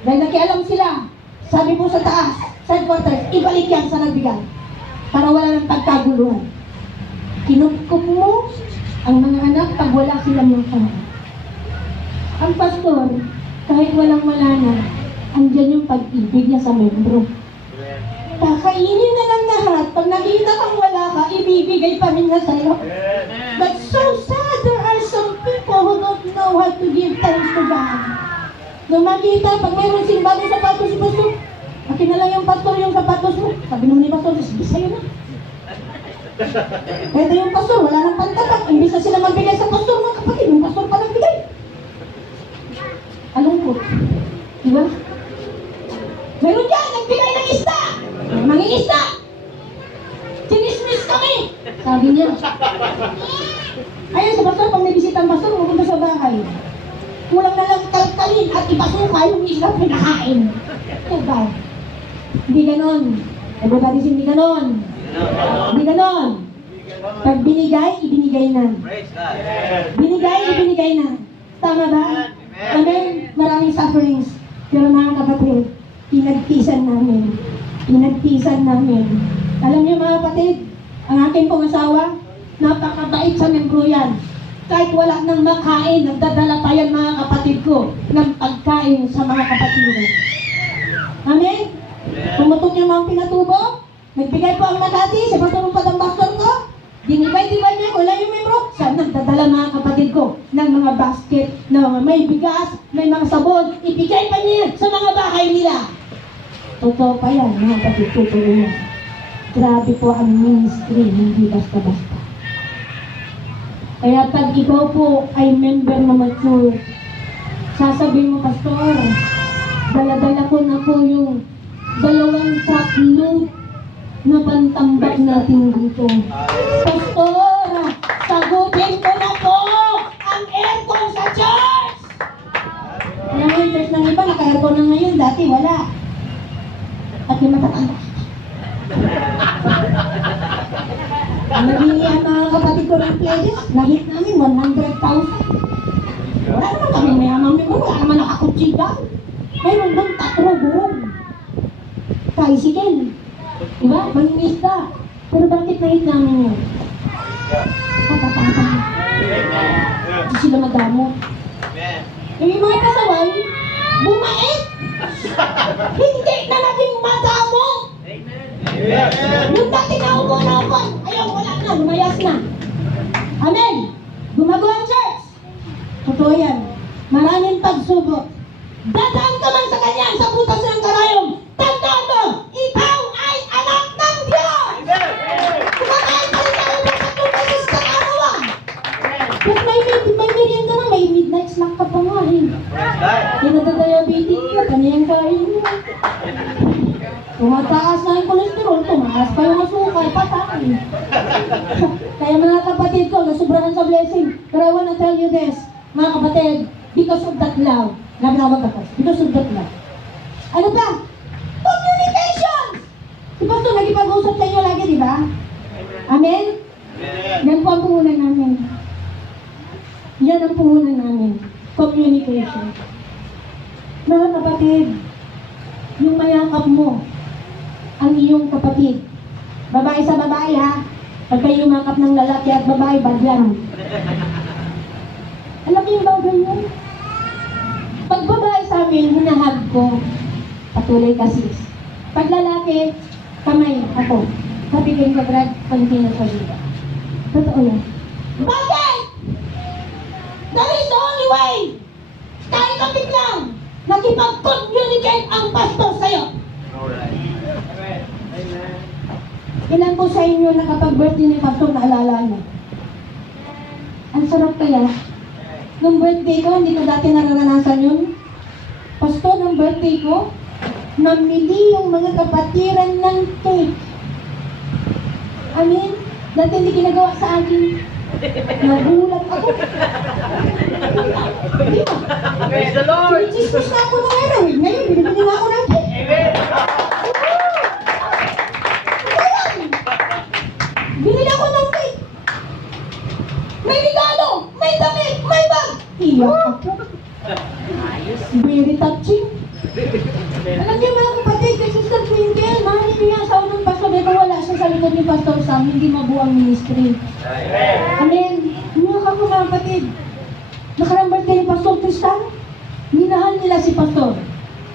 Dahil nakialam sila. Sabi po sa taas, sa headquarters, ibalik yan sa nagbigay. Para wala ng pagkaguluhan. Kinupkup mo ang mga anak pag wala silang mga. Ang pastor, kahit walang-wala na, andyan yung pag-ibig niya sa membro. Kakainin na lang lahat. Pag nakita kang wala ka, ibibigay pa rin niya sa'yo. But so sad, there are some people who don't know how to give thanks to God. Nung makita, pag mayroong simbagong sapatos si pastor, akin na lang yung pastor yung sapatos mo. Sabi naman ni pastor, sige sa'yo na. Ito yung pastor, wala nang pantabak. Imbis na sila magbigay sa pastor, mga kapatid, yung pastor pa nagbigay. Alungkot. Diba? Meron dyan, nagbigay ng isda. Mangingisda. Sinismis kami. Sabi niya. Ayun sa pastor, pag nabisita ang pastor, pumunta sa bahay. Kulang na lang kalkalin at ipasuka yung isda pinakain. Diba? Hindi ganon. Everybody say, hindi ganon. Hindi ganon. Pag binigay, ibinigay na. Binigay, ibinigay na. Tama ba? Amen? Maraming sufferings. Pero mga kapatid, pinagtisan namin. Pinagtisan namin. Alam niyo mga kapatid, ang aking pong asawa, napakabait sa membro yan. Kahit wala nang makain, nagdadala pa yan mga kapatid ko ng pagkain sa mga kapatid. Amen? Pumutok yung mga pinatubo, nagbigay po ang Makati, sa pastor ng pastor ko, dinibay-dibay niya, wala yung membro, saan nagdadala mga kapatid ko ng mga basket, na mga may bigas, may mga sabon, ibigay pa niya sa mga bahay nila. Totoo pa yan, mga kapatid, totoo yan. Grabe po ang ministry, hindi basta-basta. Kaya pag ikaw po ay member na mature, sasabihin mo, pastor, dala-dala ko na po yung 2 truckload na pantambak natin dito. Pastor, sagutin ko na po ang aircon sa church! Alam mo yung church ng iba, naka-aircon na ngayon, dati wala. At yung matatanda. Naging ang mga kapatid ko ng pledges, nahit namin 100,000. Wala naman kami mayaman, wala naman nakakutsigan. Mayroon doon 3 buong. Tricycle. Diba? Mangingisda. Pero bakit nahit namin yun? Patatapang. Hindi sila madamo. Yung mga pasaway, bumait. Hindi na naging madamo. Yung dati na upo, ayaw, wala na, lumayas na. Amen. Gumago ang church. Totoo yan. Maraming pagsubok. dadaan ka man sa kanya sa butas ng karayom, tandaan mo, ikaw ay anak ng Diyos! Kumakain pa rin tayo ng 3 beses sa araw ah! But may merienda na, may midnight snack ka pa nga eh. Kinadadiabetic ka, kaniyang kain mo. Tumataas na yung kolesterol, tumaas pa yung asukal, patay. Kaya mga kapatid ko, nasubrahan sa blessing. Pero I wanna tell you this, mga kapatid, because of that love, because of that love. Ano ba? Communications! Si Pastor, nagipag-usap sa inyo lagi, di ba? Amen? Yan po ang puhunan namin. Yan ang puhunan namin. Communication. Mga kapatid, yung mayakap mo, ang iyong kapatid. Babae sa babae ha. Pag kayo yumakap ng lalaki at babae, bagyan. Alam mo yung bagay yun? Pag babae sa amin, hinahag ko. Patuloy kasi. Pag lalaki, kamay ako. Kapigay ko, Brad, Pantino sa vida. Totoo yan. Bakit? That is the only way. Kahit kapit lang, nakipag-communicate ang pastor sa'yo. Ilan po sa inyo nakapag-birthday ni pastor na alala niyo? Ang sarap kaya. Nung birthday ko, hindi ko dati naranasan yun. Pastor, nung birthday ko, namili yung mga kapatiran ng cake. Amin? Dati hindi ginagawa sa akin. Nagulat ako. Di ba? Praise the Lord! Sinisiskus na ako ng araw eh. Ngayon, binibili na ako ng cake. Amen! Binili ako ng cake. May regalo, may damit, may bag. Iyak ako. Very touching. Alam niyo mga kapatid, kay Sister Twinkle, mahalin niyo yung asawa ng pastor. Dito wala siya sa likod ni Pastor Sam, hindi mabuang ministry. Amen. Iyak ako mga kapatid. Nakarang birthday ni Pastor Tristan, minahal nila si Pastor.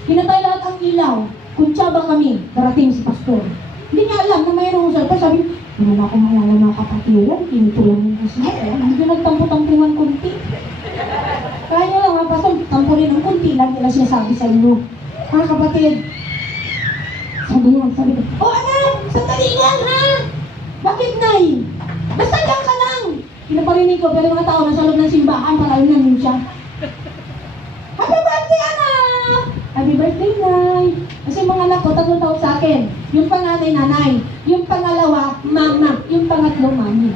Pinatay lahat ang ilaw. Kuntsaba kami, darating si Pastor. Hindi niya alam na mayroong usapan. Sabi, hindi na ako maalala mga kapatiran, tinitulang mo siya. Hindi ko nagtampo-tampuhan kunti. Kaya nyo lang, Pastor, tampo rin ang kunti lang nila siya sabi sa inyo. Mga kapatid, sabi ko, anak, sandali lang ha! Bakit, Nay? Basta dyan ka lang! Pinaparinig ko, pero mga tao nasa loob ng simbahan, parang namin siya. Happy birthday, anak! Happy birthday, Nay! Kasi mga anak ko, 3 taon sa akin. Yung panganay, nanay. Yung pangalawa, mama. Yung pangatlo, mami.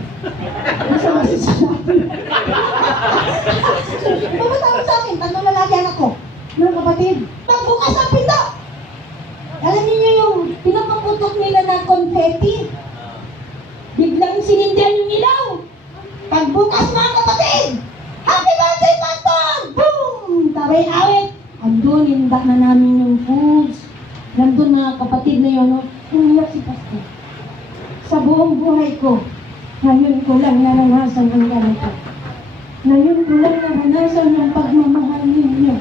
Nasa masis sa natin. Mga tao sa akin, 3 lalaki anak ko. Mga kapatid, pagbukas ang pinto! Alam niyo yung pinapaputok nila ng confetti. Biglang sinindihan yung ilaw. Pagbukas mga kapatid, Happy birthday, Pastor! Boom! Tabay awit. Andun, indak na namin yung foods. Nandun mga kapatid na yun, umiyak si Pastor. Sa buong buhay ko, ngayon ko lang naranasan ang ganito. Ngayon ko lang naranasan yung pagmamahal ninyo.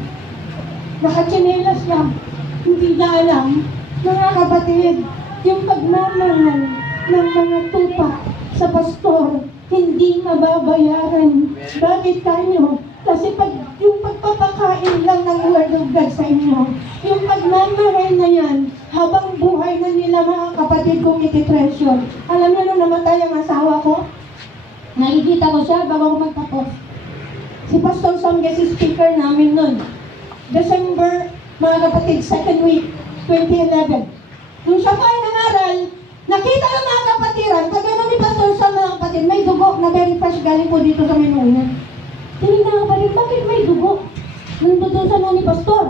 Nakachinelas lang, hindi na alam, mga kapatid, yung pagmamahal ng mga tupa sa pastor, hindi mababayaran. Bakit tayo? Kasi yung pagpapakain lang ng Word of God sa inyo, yung pagmamahal na yan, habang buhay na nila mga kapatid kong iti-treasure. Alam niyo nung namatay ang asawa ko, nakikita ko siya bago ako magtapos. Si Pastor Sam kasi speaker namin nun. December, mga kapatid, 2nd week, 2011. Nung siya pa ay nangaral, nakita ng mga kapatiran, pag ano ni Pastor Sam mga kapatid, may dugo na very fresh galing po dito sa Minunan. Tinignan ko pa rin, bakit may dugo? Nandutusan mo ni Pastor.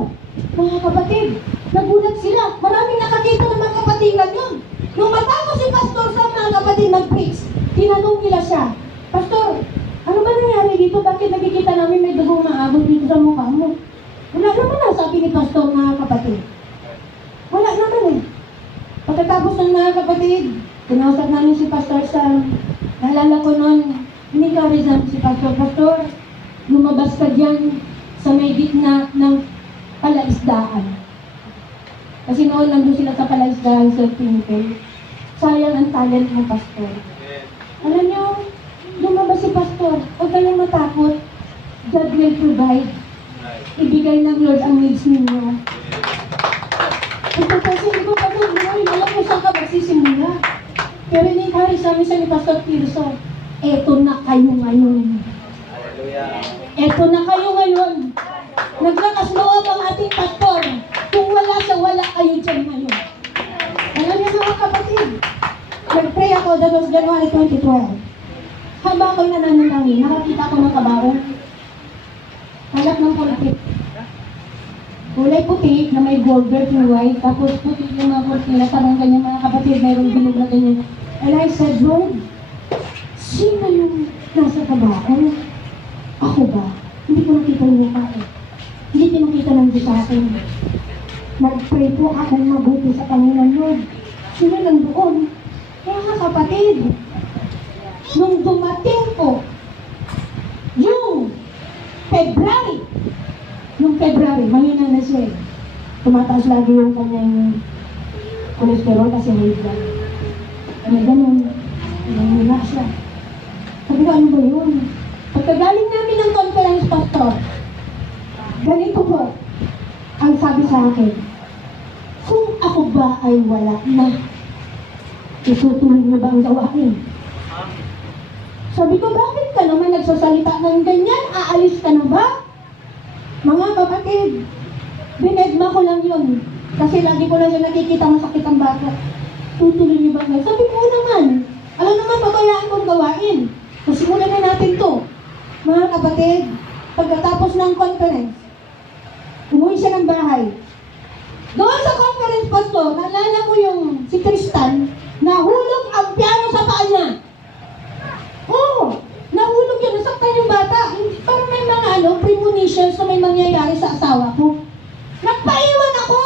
Mga kapatid, nagulat sila. Maraming nakakita ng mga kapatiran yun. Nung matapos si Pastor Sam mga kapatid mag-preach, tinanong nila siya, Pastor, ano ba nangyari dito? Bakit nakikita namin may dugo maabot dito sa mukha mo? Wala naman na, sabi ni Pastor mga kapatid. Wala naman eh. Pagkatapos ng mga kapatid, tinausap namin si Pastor Sam. Naalala ko noon, ni-encourage namin si Pastor, Pastor, lumabas ka dyan sa may gitna ng palaisdaan. Kasi noon nandun sila sa palaisdaan sa Twinkle. Sayang ang talent ng Pastor. Alam nyo, lumabas si Pastor, huwag kayong matakot. God will provide. ibigay ng Lord ang needs ninyo. Ito kasi hindi ko pa rin alam kung saan ka magsisimula. Pero in-encourage namin siya ni Pastor Tirso, eto na kayo ngayon. Eto na kayo ngayon. Naglakas loob ang ating pastor. Kung wala siya, wala kayo dyan ngayon. Alam niyo mga kapatid, nag-pray ako, that was January 2012. Habang ako'y nananalangin, nakakita ko ng kabaong. Halap ng pulpit. Kulay puti na may gold bird and white, tapos puti yung mga kurtina, parang ganyan mga kapatid, mayroong bilog na ganyan. And I said, Lord, sino yung nasa kabaong? Ako ba? Hindi ko nakita yung mukha ko. Hindi pinakita ng Diyos sa akin. Nag-pray po akong mabuti sa Panginoon, Lord. Sino nandoon? Mga kapatid, nung dumating po, yung February, mahina na siya eh. Tumataas lagi yung kanyang cholesterol kasi may blood. Ano ganun, mahina siya. Sabi ko, ano ba yun? Pagkagaling namin ng conference, pastor, ganito po ang sabi sa akin, kung ako ba ay wala na, itutuloy niyo ba ang gawain? Sabi ko, bakit ka naman nagsasalita ng ganyan? Aalis ka na ba? Mga kapatid, binedma ko lang yun. Kasi lagi ko lang siya nakikita masakit ang bata. Tutuloy niyo ba ngayon? Sabi ko naman, alam naman pabayaan kong gawain. Simulan na natin to. Mga kapatid, pagkatapos ng conference, umuwi siya ng bahay. Doon sa conference, pastor, naalala ko yung si Tristan, nahulog ang piano sa paa niya. Oo, nahulog yun, nasaktan yung bata. Parang may mga premonitions na may mangyayari sa asawa ko. Nagpaiwan ako.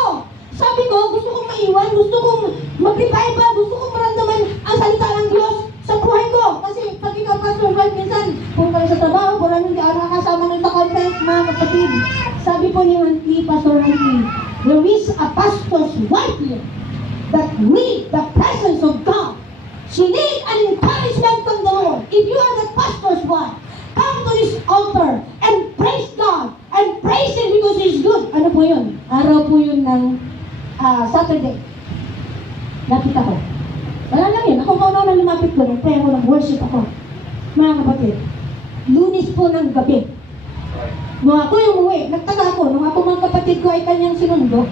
Sabi ko, gusto kong maiwan, gusto kong mag-revival, gusto kong maramdaman ang salita ng Diyos sa buhay ko. Kasi pag ikaw pastor, minsan, kung ka sa trabaho, kung ano, hindi ako nakasama nun sa conference, mga kapatid. Sabi po ni Pastor Randy, there is a pastor's wife here that need the presence of God. She needs an encouragement from the Lord. If you are the pastor's wife, come to this altar and praise God and praise Him because He's good. Ano po yun? Araw po yun ng Saturday. Lapit ako. Wala lang yun. Ako kung ano lumapit ko, nag-pray ako, nag-worship ako. Mga kapatid, Lunes po ng gabi. Nung ako yung umuwi, nagtaka ako, nung ako mga kapatid ko ay kanyang sinundo,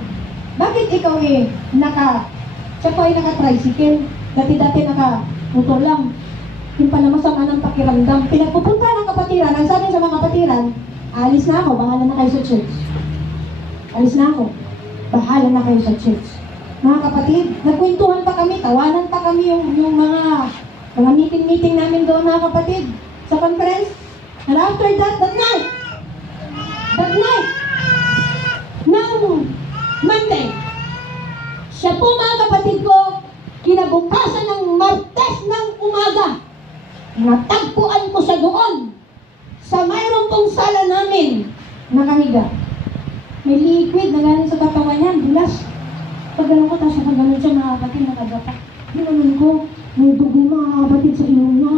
bakit ikaw siya po ay naka-tricycle, dati-dati naka-motor lang. Yung pala masama ng pakiramdam. Pinagpupunta ng kapatiran, ang sabi sa mga kapatiran, alis na ako, bahala na kayo sa church. Alis na ako, bahala na kayo sa church. Mga kapatid, nagkwentuhan pa kami, tawanan pa kami yung mga meeting-meeting namin doon, mga kapatid, sa conference. And after that night, ng Monday, siya po mga kapatid ko, kinabukasan ng Martes ng umaga, natagpuan ko siya doon, sa mayroon pong sala namin, nakahiga. May liquid na galing sa katawan niya, bulas. Pag gano'n ko, tapos nakaganon siya mga kapatid, nakagapa. Ginanon ko, may dugo mga kapatid sa ilong niya.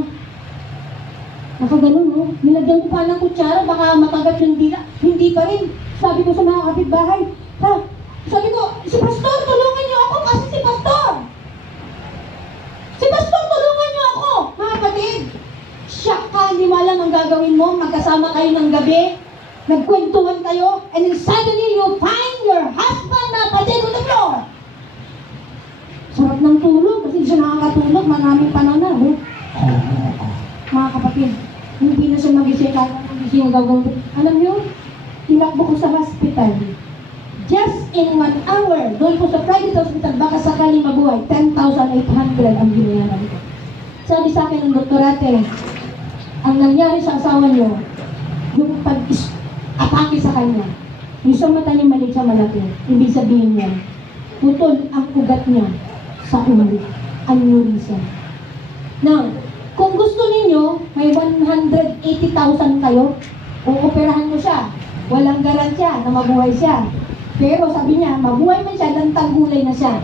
Nakaganon mo, nilagyan ko pa ng kutsara, baka makagat yung dila. Hindi pa rin. Sabi ko sa mga kapitbahay, sabi ko, si Pastor, tulungan niyo ako kasi si Pastor, tulungan niyo ako. Mga kapatid, siya ka, hindi mo alam ang gagawin mo, magkasama kayo ng gabi, nagkwentuhan kayo, and then suddenly you find your husband na patid on the floor. Sarap ng tulog, kasi hindi siya nakakatulog, maraming panahon na. Mga kapatid, hindi na siya magising, magising ang gagawin. Alam niyo, tinakbo ko sa hospital. Just in 1 hour, doon po sa private hospital, baka sakali mabuhay, 10,800 ang binayaran ko. Sabi sa akin ng doktorate, ang nangyari sa asawa niyo, yung pag-atake sa kanya, yung sa mata niya maliit sa malaki, ibig sabihin niya, putol ang ugat niya sa uri, aneurysm. Now, kung gusto ninyo, may 180,000 kayo, uoperahan mo siya. Walang garansya na mabuhay siya. Pero sabi niya, mabuhay man siya, lantang gulay na siya.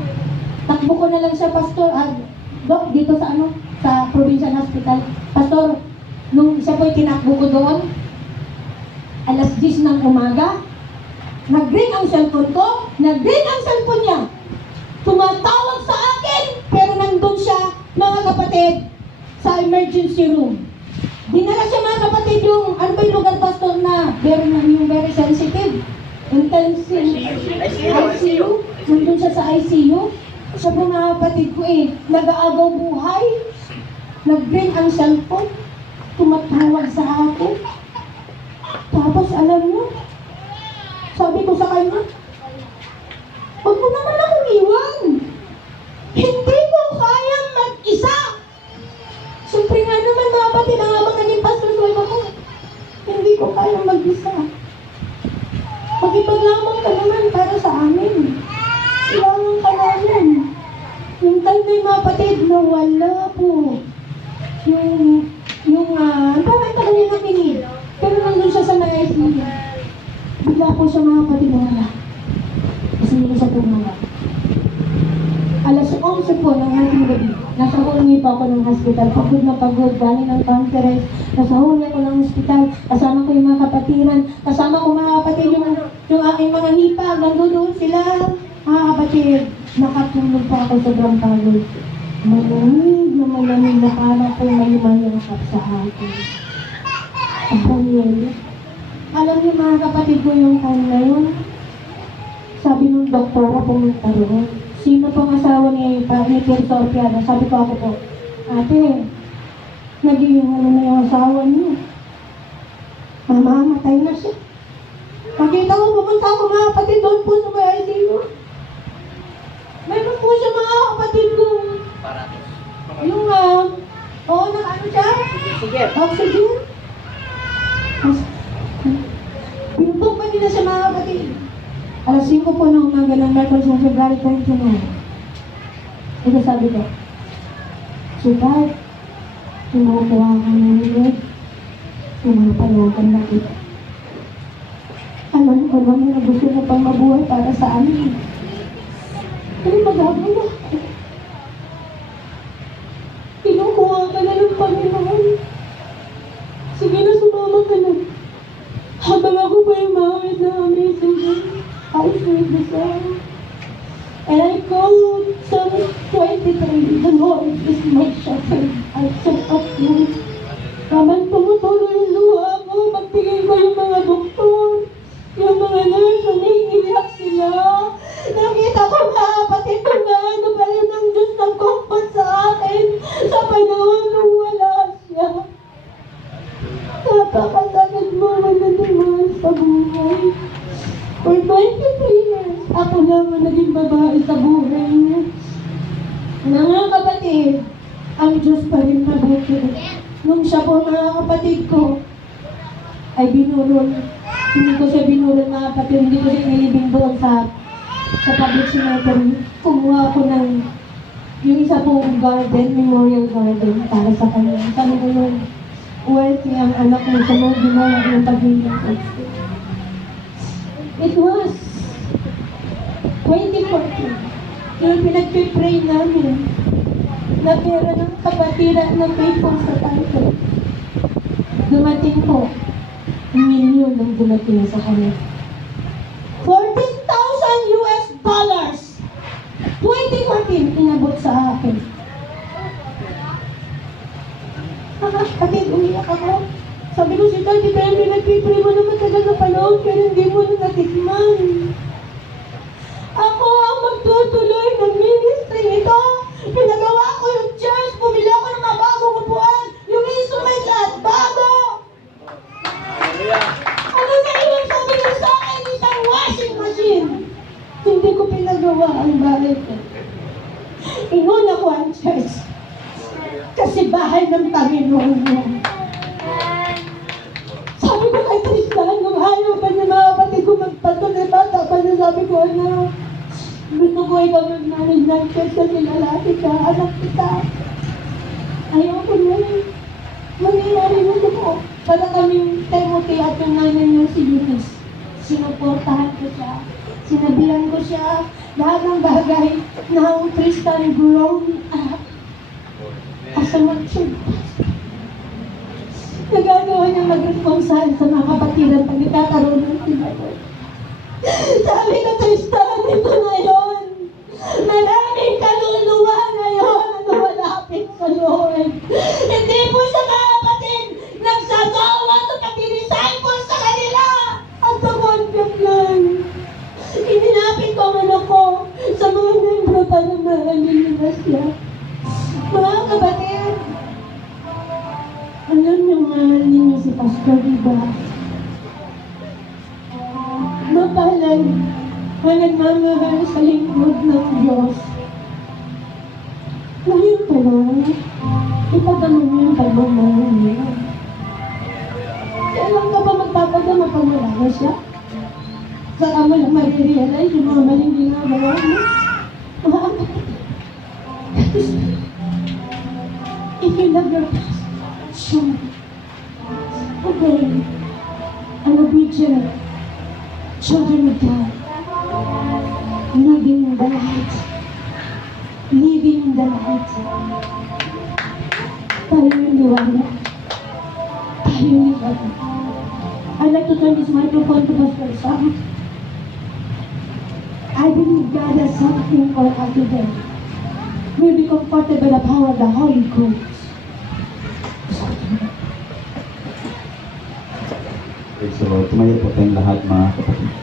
Takbo ko na lang siya, Pastor, Dok, dito sa Provincial Hospital. Pastor, nung siya po'y tinakbo ko doon, Alas 10 ng umaga, nag-ring ang cellphone ko, nag-ring ang cellphone niya. Tumatawag sa akin, pero nandun siya, mga kapatid, sa emergency room. Dinala siya, mga kapatid, yung, ano ba yung lugar, pastor, na yung very sensitive? Intensive ICU. Nandun siya sa ICU. Siya po, mga kapatid ko nag-aagaw buhay. Nag-ring ang cellphone. Tumatawag sa akin. Tapos, alam niyo, sabi ko sa kanya, huwag mo naman akong iwan. Hindi ko kayang mag-isa. Siyempre nga naman, mga kapatid, ang habang naging pastor ko ako, hindi ko kayang mag-isa. Pag-ipaglamang ka naman para sa amin. Ilangan ka namin. Yung time na yung mga kapatid, nawala po. Parang talagang natingin. Pero nandun siya sa na-ICU. Bigla po siya, mga kapatid, nawala. Kasi hindi siya tumala. Alas 11 po ng ating gabi, nasa huli pa ako ng hospital. Pagod na pagod, galing ng conference. Nasa huli ako ng hospital. Kasama ko yung mga kapatiran. Kasama ko, mga kapatid, yung aking mga hipag. Nandun sila. Mga kapatid, nakatulog pa ako sa sobrang pagod. Malamig na parang po may lumayangkap sa akin. Daniel, alam niyo, mga kapatid ko, yung time na yun, sabi nung doktora pumunta roon, sino pong asawa ni Pierre Sorpiano? Sabi ko, ako po, ate, naging ano na yung asawa niyo. Mamamatay na siya. Makita ko, pumunta ako, mga kapatid, doon po sa may ICU. Meron po siya, mga kapatid ko. Yung, ano siya? Oxygen. Pinutok pa nila siya, mga kapatid. Alas 5 po ng umaga ng Merkulis ng February 29. Ito sabi ko, Sweetheart, kinukuha ka ng ulit. Yung mga palagan na kita. Alam ko naman na gusto mo pang mabuhay para sa amin. Pero magagawa ko. Kinukuha ka na ng Panginoon. Sige na, sumama ka na. Habang ako pa yung mahawit na amazing, I swear the song. And I called Psalm 23, the Lord is my shepherd, I shall not want. Naman tumutuloy yung luha ko, magbigay ko yung mga doktor, yung mga nurse, umiiyak sila. Nakita ko, mga kapatid ko, na ano pa rin ang Diyos ng comfort sa akin sa panahon nung wala siya. Napakasakit mo na naman sa buhay. For 23 years, ako lang ang naging babae sa buhay niya. Mga kapatid, ang Diyos pa rin mabuti. Nung siya po, mga kapatid ko, ay binurol. Hindi ko siya binurol, mga kapatid. Hindi ko siya nilibing doon sa public cemetery. Kumuha ko ng yung isa pong garden, memorial garden, para sa kanya. Sabi ko yun, worthy ang anak mo sa mga ginawa ng paghinang. It was 2014. Yung pinag-pray namin na pera ng kapatiran na faithful sa title. Dumating po, milyon ang dumating sa kanya. $14,000. 2014, inabot sa akin. Kapatid, umiyak ako. Sabi ko, si Tati, pero pinag-pray mo na matagal na panahon, pero hindi mo na natikman. Ako ang magtutuloy ng ministry ito. Pinagawa ko yung church, bumili ako ng mga bagong upuan, yung instrument lahat bago. Ano na yun? Sabi ko sa akin, isang washing machine. Hindi ko pinagawa ang bahay ko. Inuna ko ang church. Kasi bahay ng Panginoon mo. Sabi ko kay Tristan, nung ayaw pa niya mga kapatid ko magpatuloy bata pa niya, sabi ko, ano, gusto ko ikaw mag-manage ng church kasi lalaki ka, anak kita. Ayaw ko na yun. Mangyayari mo ko. Para kaming Timothy at yung nanay niya si Eunice. Sinuportahan ko siya. Sinabihan ko siya lahat ng bagay na ang Tristan grown up as a mature. Nagagawa niyang mag-responsal sa mga kapatiran pag nagkakaroon ng tinatay. Sabi ko, Tristan, ito na yun. Maraming kaluluwa ngayon ang lumalapit sa Lord. Hindi po sa mga kapatid nagsagawa sa pag-disciple sa kanila. At tumonggap lang. Inilapit ko ang anak ko sa mga membro para mahalin nila siya. Mga kapatid, alam niyo mahal ninyo si Pastor, diba? Mapalan ang nagmamahal sa lingkod ng Diyos. Ngayon pa lang, ipagdama niyo yung pagmamahal niyo. Kailan ka ba magpapadama pag wala na siya? Saka mo lang marirealize yung mga maling ginagawa mo. Mga kapatid, if you love your pastor, show it. Obey and obedient children of God. Living in the light. Living in the light. Tayo yung liwanag. Tayo yung liwanag. I'd like to turn this microphone to Pastor Sam. I believe God has something for us today. We'll be comforted by the power of the Holy Ghost. So, tumayo po tayong lahat mga kapatid.